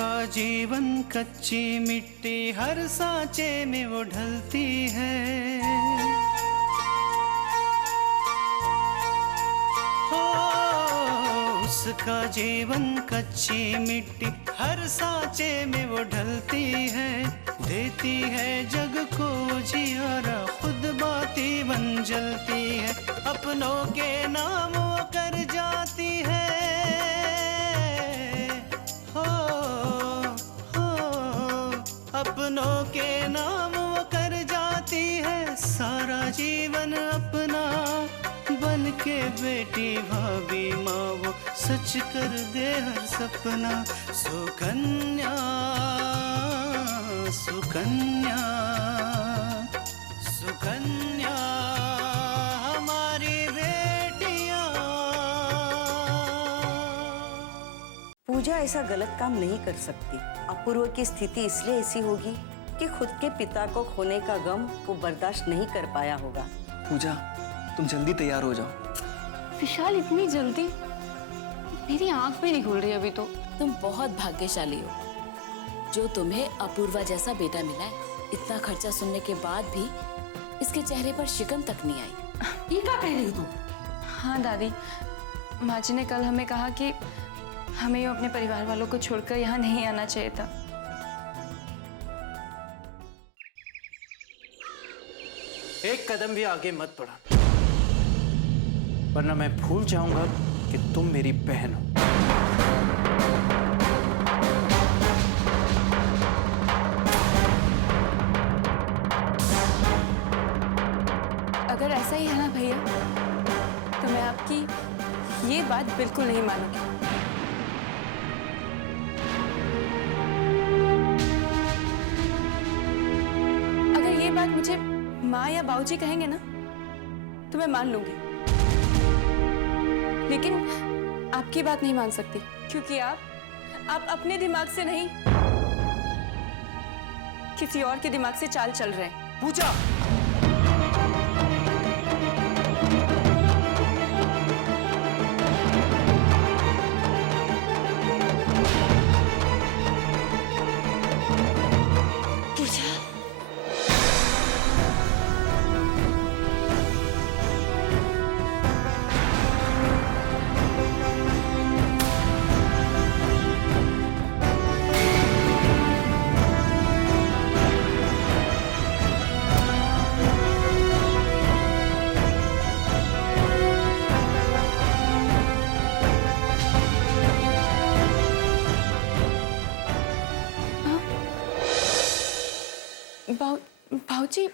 उसका जीवन कच्ची मिट्टी हर सांचे में वो ढलती है। हो उसका जीवन कच्ची मिट्टी हर सांचे में वो ढलती है। देती है जग को जियारा, खुद बाती बन जलती है। अपनों के नाम वो कर जाती है। हो अपनों के नाम वो कर जाती है। सारा जीवन अपना बन के बेटी भाभी माँ वो सच कर दे हर सपना। सुकन्या सुकन्या सुकन्या हमारी बेटियां। पूजा ऐसा गलत काम नहीं कर सकती। अपूर्व की स्थिति इसलिए ऐसी होगी कि खुद के पिता को खोने का गम वो बर्दाश्त नहीं कर पाया होगा। पूजा, तुम जल्दी तैयार हो जाओ। विशाल, इतनी जल्दी? मेरी आंख भी नहीं खुल रही अभी तो। तुम बहुत भाग्यशाली हो जो तुम्हें अपूर्वा जैसा बेटा मिला है। इतना खर्चा सुनने के बाद भी इसके चेहरे पर शिकन तक नहीं आई। ये क्या कह रही हो तुम? हाँ दादी, माँ जी ने कल हमें कहा कि हमें अपने परिवार वालों को छोड़कर यहाँ नहीं आना चाहिए था। एक कदम भी आगे मत बढ़ाना, वरना मैं भूल जाऊंगा कि तुम मेरी बहन हो। अगर ऐसा ही है ना भैया, तो मैं आपकी ये बात बिल्कुल नहीं मानूंगी। अगर ये बात मुझे माँ या बाबूजी कहेंगे ना तो मैं मान लूंगी, लेकिन आपकी बात नहीं मान सकती, क्योंकि आप अपने दिमाग से नहीं किसी और के दिमाग से चाल चल रहे हैं। पूजा, भाऊजी,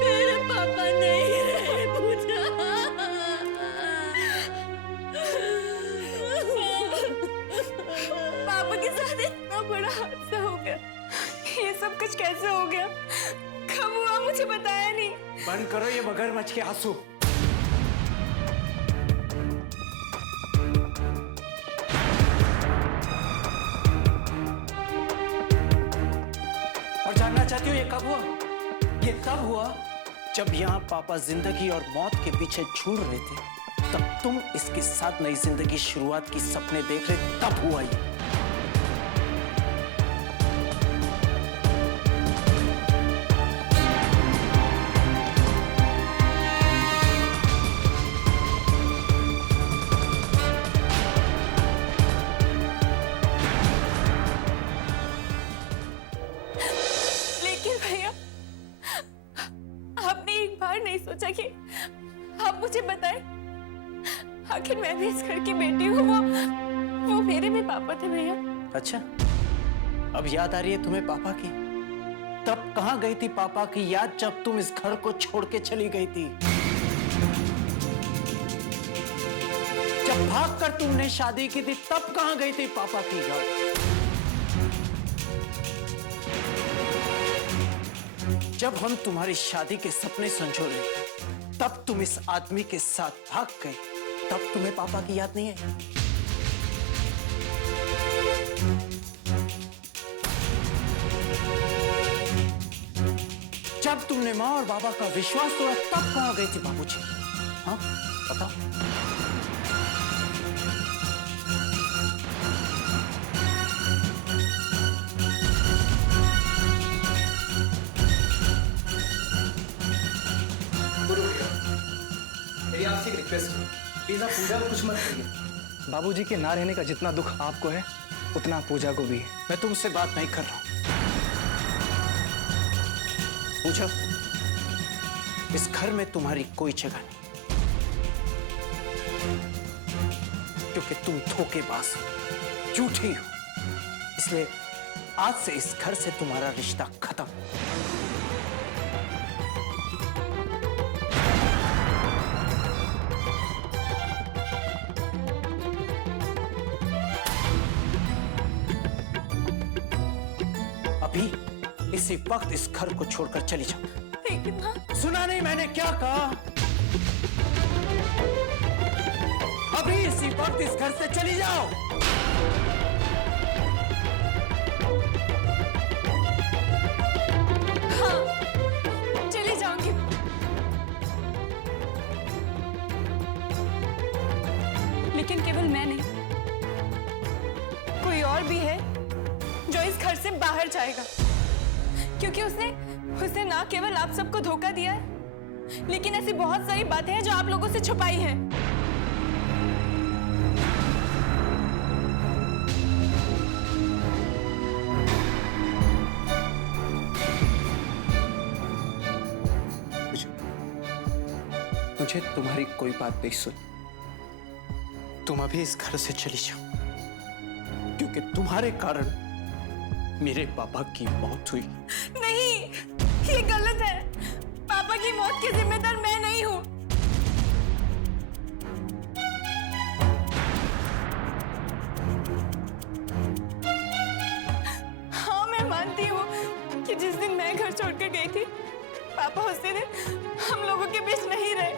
मेरे पापा नहीं रहे पूजा। पापा के साथ इतना बड़ा हादसा हो गया, ये सब कुछ कैसे हो गया, कब हुआ, मुझे बताया नहीं। बंद करो ये मगरमच्छ के आंसू। और जानना चाहती हो ये कब हुआ? ये तब हुआ जब यहाँ पापा जिंदगी और मौत के पीछे झूल रहे थे, तब तुम इसके साथ नई जिंदगी की शुरुआत की सपने देख रहे, तब हुआ ये। बार नहीं सोचा कि आप मुझे बताएं। आखिर मैं भी इस घर की बेटी हूँ, वो मेरे भी पापा थे भैया। अच्छा, अब याद आ रही है तुम्हें पापा की? तब कहाँ गई थी पापा की याद जब तुम इस घर को छोड़ के चली गई थी? जब भागकर तुमने शादी की थी तब कहाँ गई थी पापा की याद? जब हम तुम्हारी शादी के सपने संजो रहे थे तब तुम इस आदमी के साथ भाग गए, तब तुम्हें पापा की याद नहीं आई? जब तुमने माँ और बाबा का विश्वास तोड़ा तब कहाँ गई थी बाबूजी? हाँ बताओ। मेरी आपसे एक रिक्वेस्ट है, प्लीज आप पूजा को कुछ मत करिए। बाबूजी के ना रहने का जितना दुख आपको है उतना पूजा को भी है। मैं तुमसे बात नहीं कर रहा हूं। पूजा, इस घर में तुम्हारी कोई जगह नहीं, क्योंकि तुम धोखेबाज हो, झूठी हो। इसलिए आज से इस घर से तुम्हारा रिश्ता खत्म। अभी इसी वक्त इस घर को छोड़कर चली जाओ। लेकिन माँ, सुना नहीं मैंने क्या कहा? अभी इसी वक्त इस घर से चली जाओ। हाँ, चली जाऊंगी। लेकिन केवल मैं नहीं, कोई और भी है जो इस घर से बाहर जाएगा, क्योंकि उसने ना केवल आप सबको धोखा दिया है, लेकिन ऐसी बहुत सारी बातें हैं जो आप लोगों से छुपाई हैं। मुझे तुम्हारी कोई बात नहीं सुन। तुम अभी इस घर से चली जाओ, क्योंकि तुम्हारे कारण मेरे पापा की मौत हुई। नहीं, ये गलत है। पापा की मौत की जिम्मेदार मैं नहीं हूं। हाँ, मैं मानती हूँ कि जिस दिन मैं घर छोड़कर गई थी, पापा उसी दिन हम लोगों के बीच नहीं रहे।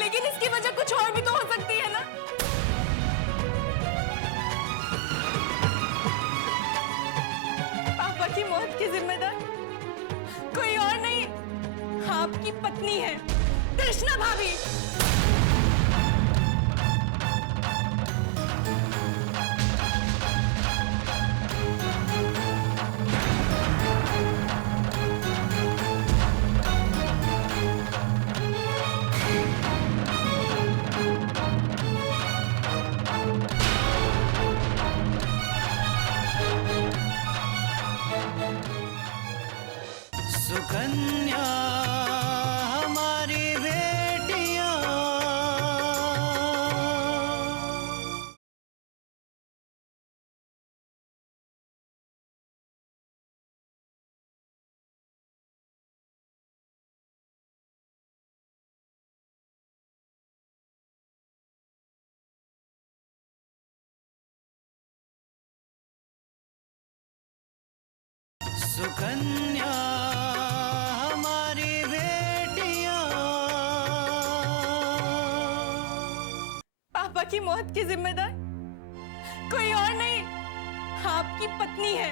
लेकिन इसकी वजह कुछ और भी तो हो सकती है ना। पापा की मौत की जिम्मेदार कोई और नहीं, आपकी पत्नी है, कृष्णा भाभी। सुकन्या हमारी बेटियां। सुकन्या हमारी बेटियां। पापा की मौत की जिम्मेदार कोई और नहीं, आपकी पत्नी है,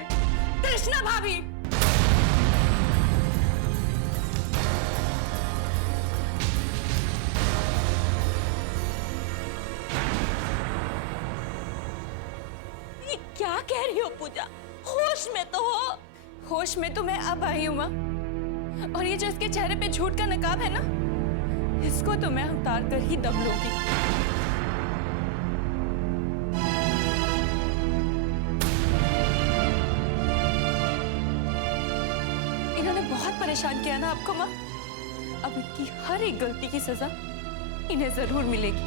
कृष्णा भाभी। ये क्या कह रही हो पूजा? होश में तो हो। होश में तो मैं अब आई हूं माँ, और ये जो इसके चेहरे पे झूठ का नकाब है ना, इसको तो मैं उतार कर ही दम लूंगी। इन्होंने बहुत परेशान किया ना आपको माँ, अब इनकी हर एक गलती की सजा इन्हें जरूर मिलेगी।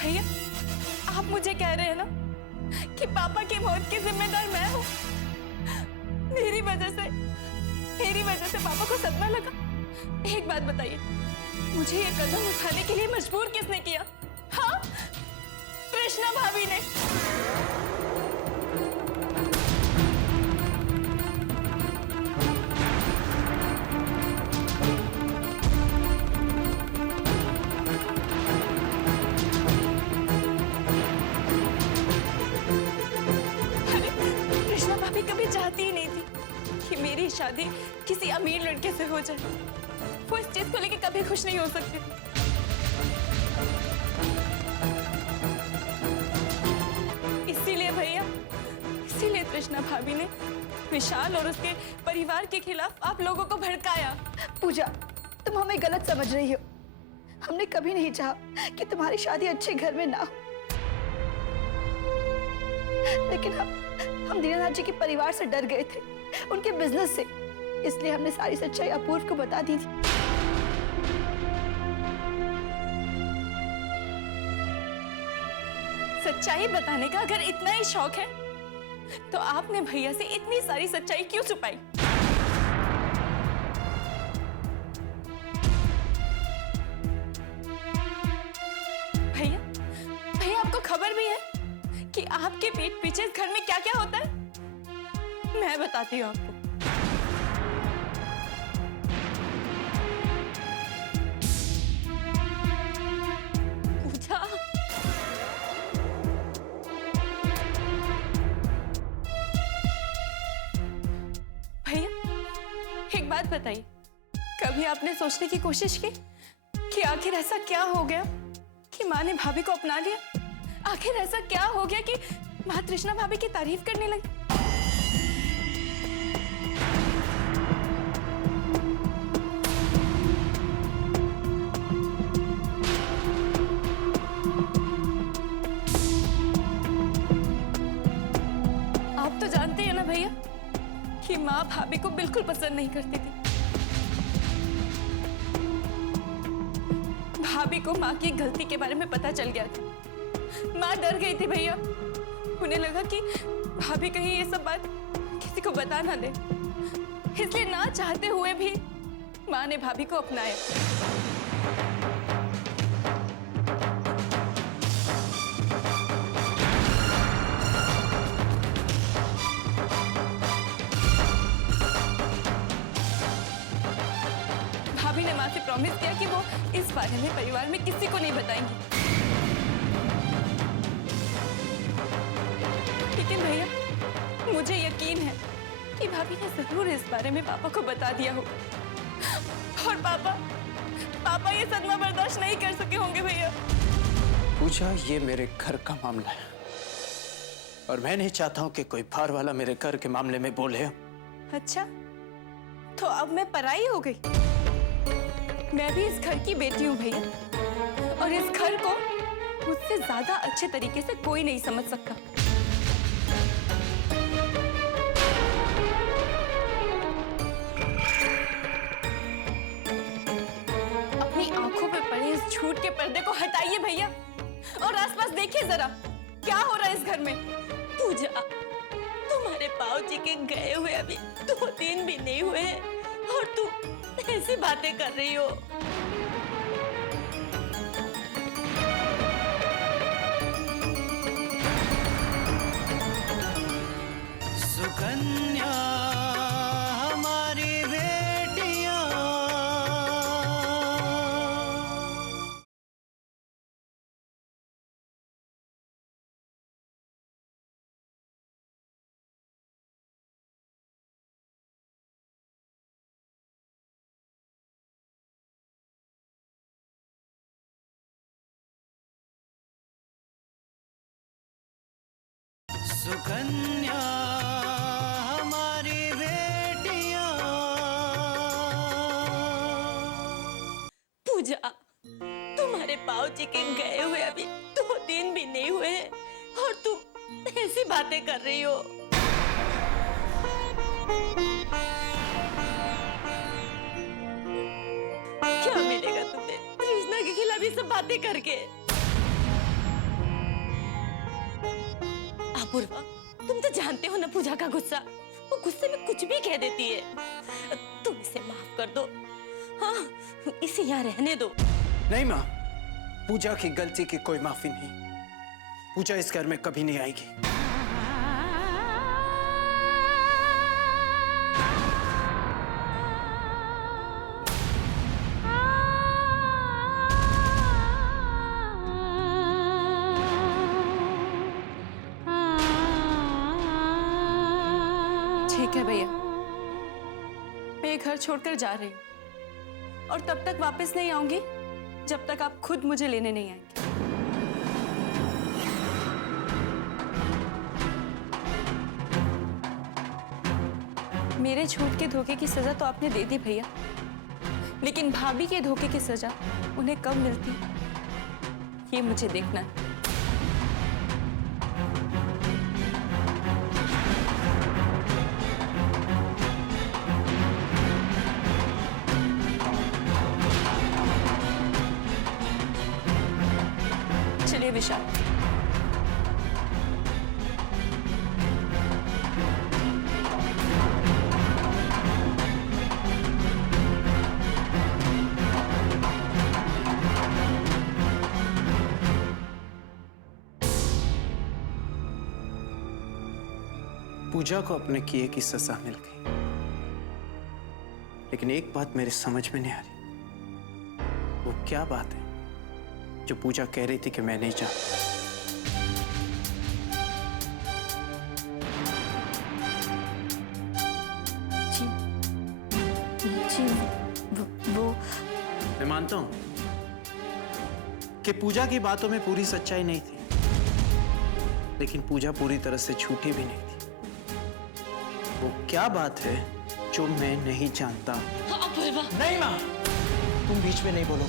भैया, आप मुझे कह रहे हैं ना कि पापा की मौत की जिम्मेदार मैं हूँ? मेरी वजह से पापा को सदमा लगा। एक बात बताइए, मुझे ये कदम उठाने के लिए मजबूर किसने किया? हाँ, कृष्णा भाभी ने। अरे, कृष्णा भाभी कभी चाहती ही नहीं थी कि मेरी शादी किसी अमीर लड़के से हो जाए। वो इस चीज को लेके कभी खुश नहीं हो सकती थी। इसीलिए भैया, इसीलिए कृष्णा भाभी ने विशाल और उसके परिवार के खिलाफ आप लोगों को भड़काया। पूजा, तुम हमें गलत समझ रही हो। हमने कभी नहीं चाहा कि तुम्हारी शादी अच्छे घर में ना हो, लेकिन हम दीनानाथ जी के परिवार से डर गए थे, उनके बिजनेस से, इसलिए हमने सारी सच्चाई अपूर्व को बता दी थी। सच्चाई बताने का अगर इतना ही शौक है तो आपने भैया से इतनी सारी सच्चाई क्यों छुपाई? भैया आपको खबर भी है कि आपके पीठ पीछे इस घर में क्या क्या होता है? मैं बताती हूँ आपको। पूजा, भैया एक बात बताइए, कभी आपने सोचने की कोशिश की कि आखिर ऐसा क्या हो गया कि माँ ने भाभी को अपना लिया? आखिर ऐसा क्या हो गया कि माँ तृष्णा भाभी की तारीफ करने लगी? आप तो जानते हैं ना भैया कि माँ भाभी को बिल्कुल पसंद नहीं करती थी। भाभी को माँ की गलती के बारे में पता चल गया था। माँ डर गई थी भैया, उन्हें लगा कि भाभी कहीं ये सब बात किसी को बता ना दे, इसलिए ना चाहते हुए भी माँ ने भाभी को अपनाया। भाभी ने माँ से प्रॉमिस किया कि वो इस बारे में परिवार में किसी को नहीं बताएंगी। लेकिन भैया, मुझे यकीन है कि भाभी ने जरूर इस बारे में पापा को बता दिया होगा, और पापा ये सदमा बर्दाश्त नहीं कर सके होंगे भैया। पूजा, ये मेरे घर का मामला है और मैं नहीं चाहता हूँ कि कोई बाहर वाला मेरे घर के मामले में बोले। अच्छा, तो अब मैं पराई हो गई? मैं भी इस घर की बेटी हूँ भैया, और इस घर को मुझसे ज्यादा अच्छे तरीके से कोई नहीं समझ सकता। अपनी आंखों पे पड़े इस झूठ के पर्दे को हटाइए भैया, और आसपास देखिए जरा क्या हो रहा है इस घर में। पूजा, तुम्हारे पाऊजी के गए हुए अभी 2 दिन भी नहीं हुए हैं और तुम ऐसी बातें कर रही हो। सुकन्या हमारी बेटियां, सुकन्या हमारी बेटियां। पूजा, तुम्हारे पाऊजी के गए हुए अभी 2 दिन भी नहीं हुए हैं और तुम ऐसी बातें कर रही हो? क्या मिलेगा तुम्हें कृष्णा के खिलाफ ये सब बातें करके? अपूर्वा, तुम तो जानते हो ना पूजा का गुस्सा, वो गुस्से में कुछ भी कह देती है। तुम इसे माफ कर दो। हाँ, इसे यहाँ रहने दो। नहीं माँ, पूजा की गलती की कोई माफी नहीं। पूजा इस घर में कभी नहीं आएगी। ठीक है भैया, मैं ये घर छोड़कर जा रही हूँ और तब तक वापस नहीं आऊंगी जब तक आप खुद मुझे लेने नहीं आएंगे। मेरे झूठ के धोखे की सजा तो आपने दे दी भैया, लेकिन भाभी के धोखे की सजा उन्हें कब मिलती ये मुझे देखना है। चलिए विशाल। पूजा को अपने किए की सजा मिल गई, लेकिन एक बात मेरे समझ में नहीं आ रही। वो क्या बात है जो पूजा कह रही थी कि मैं नहीं जानता? जी वो मैं मानता हूं कि पूजा की बातों में पूरी सच्चाई नहीं थी, लेकिन पूजा पूरी तरह से झूठी भी नहीं थी। वो क्या बात है जो मैं नहीं जानता? अपूर्वा, नहीं मां, तुम बीच में नहीं बोलो।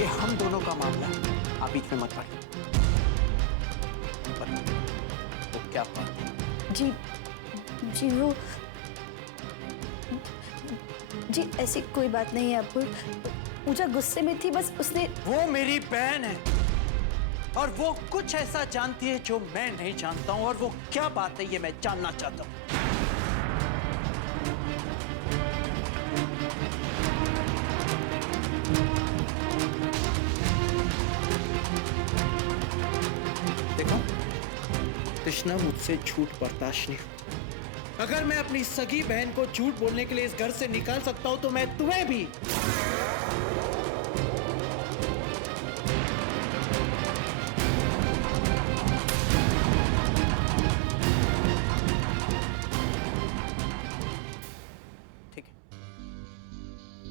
ये हम दोनों का मामला है, आप बीच में मत पड़िए। वो क्या बात है? जी वो जी ऐसी कोई बात नहीं है अपूर्व। पूजा गुस्से में थी, बस उसने। वो मेरी बहन है और वो कुछ ऐसा जानती है जो मैं नहीं जानता हूं, और वो क्या बात है ये मैं जानना चाहता हूं। देखो कृष्णा, मुझसे झूठ बर्दाश्त नहीं होता। अगर मैं अपनी सगी बहन को झूठ बोलने के लिए इस घर से निकाल सकता हूं तो मैं तुम्हें भी।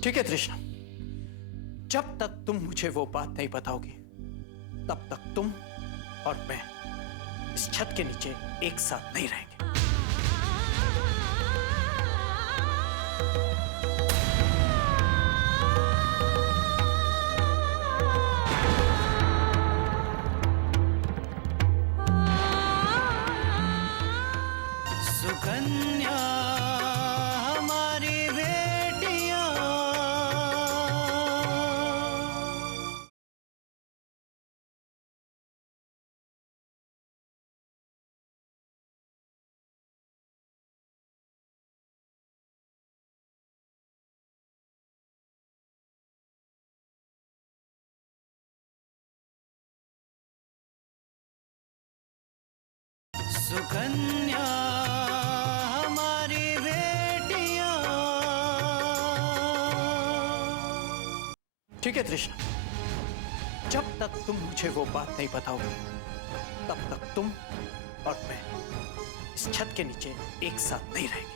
ठीक है तृष्णा, जब तक तुम मुझे वो बात नहीं बताओगी तब तक तुम और मैं इस छत के नीचे एक साथ नहीं रहेंगे। सुकन्या हमारी बेटियां। सुकन्या हमारी बेटियां। ठीक है तृष्णा, जब तक तुम मुझे वो बात नहीं बताओगे तब तक तुम और मैं इस छत के नीचे एक साथ नहीं रहेंगे।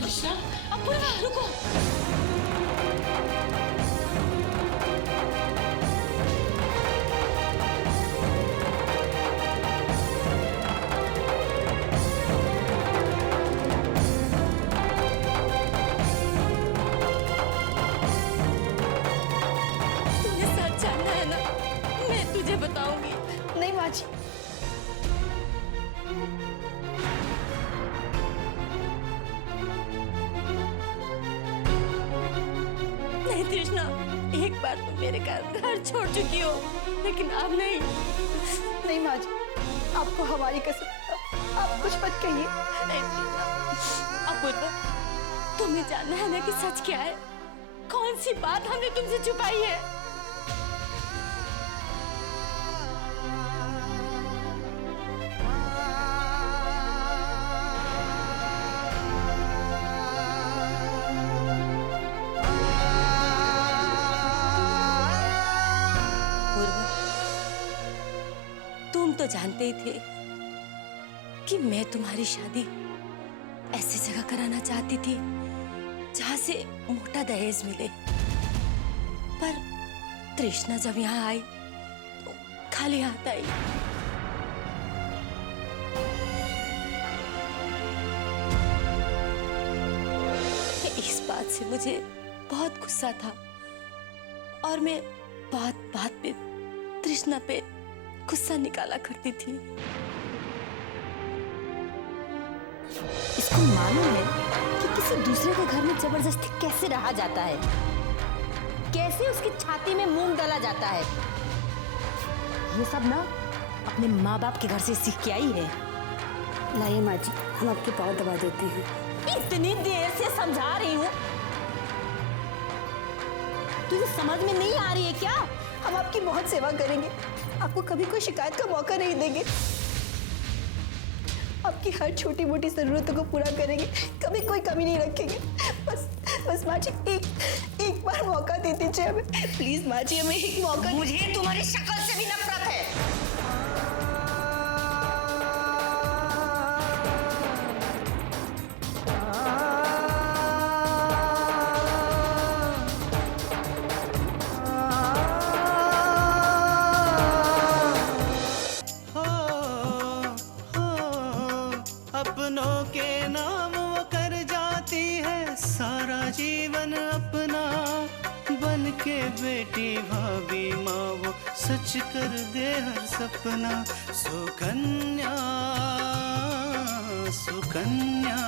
कृष्णा, अपूर्वा रुको। माँ जी। नहीं तृष्णा, एक बार तुम मेरे घर छोड़ चुकी हो, लेकिन अब नहीं। नहीं माँ जी, आपको हमारी कसम, आप कुछ मत कहिए। नहीं तृष्णा, अपूर्वा, तुम्हें जानना है ना कि सच क्या है? कौन सी बात हमने तुमसे छुपाई है? तुम तो जानते ही थे कि मैं तुम्हारी शादी ऐसी जगह कराना चाहती थी जहां से मोटा दहेज मिले, पर तृष्णा जब यहाँ आई तो खाली हाथ आई। इस बात से मुझे बहुत गुस्सा था और मैं बात बात पे तृष्णा पे गुस्सा निकाला करती थी। इसको मालूम है कि किसी दूसरे के घर में जबरदस्ती कैसे रहा जाता है, कैसे उसकी छाती में मूंग डाला जाता है। ये सब ना अपने माँ बाप के घर से सीख के आई है। लाइए माँ जी, हम आपके पाँव दबा देते हैं। इतनी देर से समझा रही हूँ, तुझे समझ में नहीं आ रही है क्या? हम आपकी बहुत सेवा करेंगे, आपको कभी कोई शिकायत का मौका नहीं देंगे, आपकी हर छोटी मोटी जरूरतों को पूरा करेंगे, कभी कोई कमी नहीं रखेंगे। बस माँ जी एक बार मौका दे दीजिए हमें, प्लीज माँ जी, हमें एक मौका। मुझे तुम्हारी शक्ल से भी नफरत है। अपनों के नाम वो कर जाती है सारा जीवन अपना, बन के बेटी भाभी माँ वो सच कर दे हर सपना। सुकन्या सुकन्या